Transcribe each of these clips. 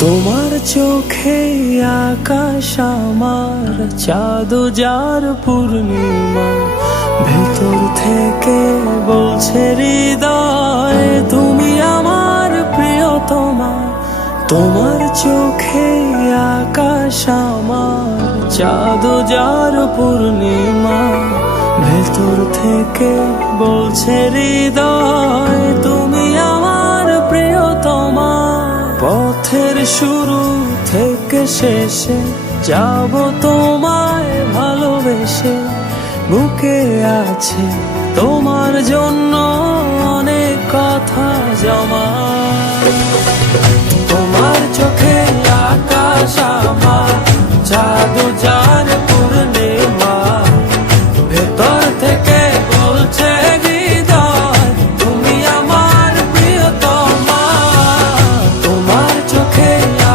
তোমার চোখে আকাশ আমার চাঁদ যার পূর্ণিমা, ভেতর থেকে বলছে হৃদয় তুমি আমার প্রিয়তমা। তোমার চোখে আকাশ আমার চাঁদ যার পূর্ণিমা, ভেতর থেকে বলছে হৃদয় তুমি আমার প্রিয়তমা। পথের শুরু থেকে শেষে যাব তোমায় ভালোবেসে, বুকে আছে তোমার জন্য অনেক কথা জমা। তোমার চোখে আকাশ আমার চাঁদ যার পূর্ণিমা, ভেতর থেকে বলছে হৃদয় তুমি আমার প্রিয়তমা। তোমার চোখে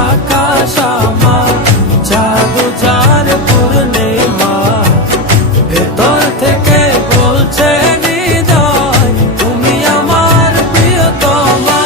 আকাশ আমার চাঁদ যার পূর্ণিমা, ভেতর থেকে বলছে হৃদয় তুমি আমার প্রিয়তমা।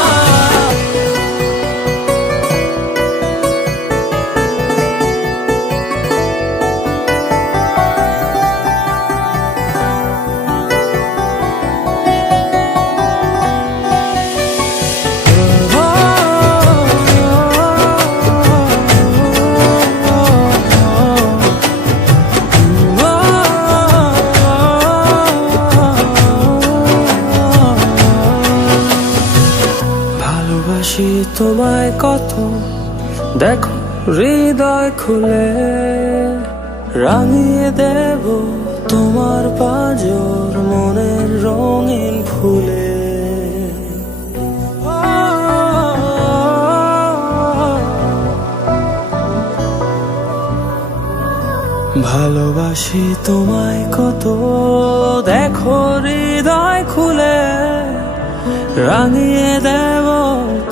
ভালোবাসি তোমায় কত, দেখো হৃদয় খুলে রাঙিয়ে দেব তোমার পাঁজর মনের রঙিন ফুলে। ভালোবাসি তোমায় কত, দেখো হৃদয় খুলে রাঙিয়ে দেব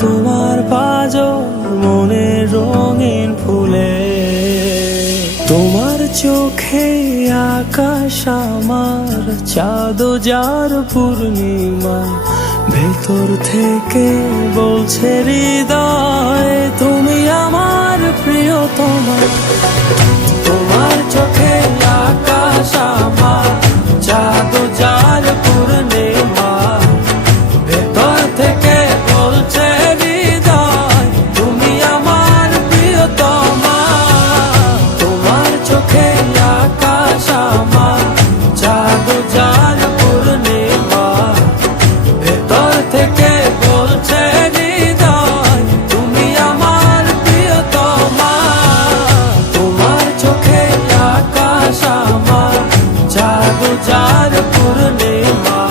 তোমার পাঁজর মনের রঙিন ফুলে। তোমার চোখে আকাশ আমার চাঁদ যার পূর্ণিমা, ভেতর থেকে বলছে হৃদয় তুমি আমার প্রিয়তমা। তোমার চোখে আকাশ আমার চাঁদ যার পূর্ণিমা, ভেতর থেকে বলছে হৃদয় তুমি আমার প্রিয়তমা। তোমার চোখে আকাশ আমার চাঁদ যার পূর্ণিমা, ভেতর থেকে বলছে হৃদয় তুমি আমার প্রিয়তমা। তোমার চোখে আকাশ আমার চাঁদ যার পূর্ণিমা,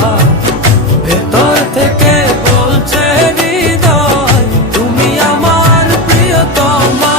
ভেতর থেকে বলছে হৃদয় তুমি আমার প্রিয়তমা।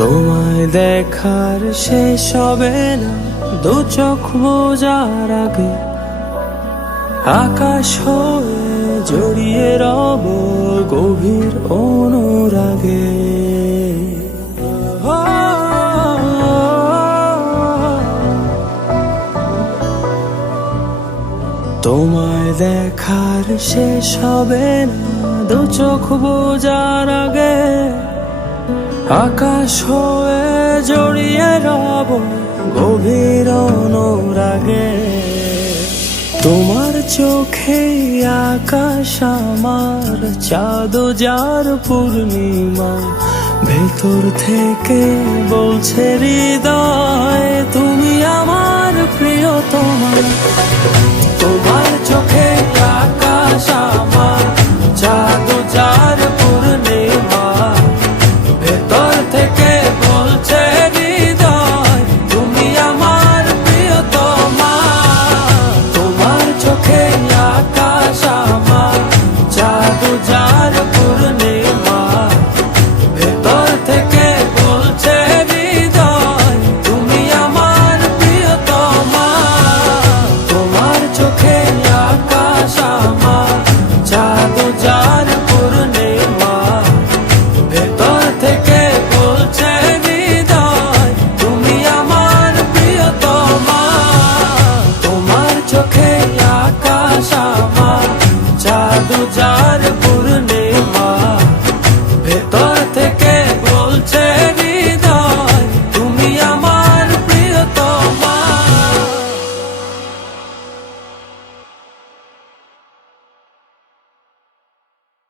তোমায় দেখার শেষ হবে না দু চোখ বোঝার আগে, আকাশ হয়ে জড়িয়ে রব গভীর অনুরাগে। তোমায় দেখার শেষ হবে না দু চোখ বোঝার আগে, আকাশ হয়ে জড়িয়ে রব গভীর অনুরাগে। তোমার চোখে আকাশ আমার চাঁদ যার পূর্ণিমা, ভেতর থেকে বলছে হৃদয় তুমি আমার প্রিয়তমা। তোমার চোখে আকাশ আমার, চাঁদ যার পূর্ণিমা। ভেতর থেকে বলছে হৃদয় তুমি আমার প্রিয়তমা। তোমার চোখে আকাশ আমার, চাঁদ যার পূর্ণিমা। ভেতর থেকে বলছে হৃদয় তুমি আমার প্রিয়তমা। তোমার চোখে আকাশ আমার, চাঁদ যার পূর্ণিমা। ভেতর থেকে বলছে হৃদয় তুমি আমার প্রিয়তমা। তোমার চোখে আকাশ আমার, চাঁদ যার পূর্ণিমা। ভেতর থেকে বলছে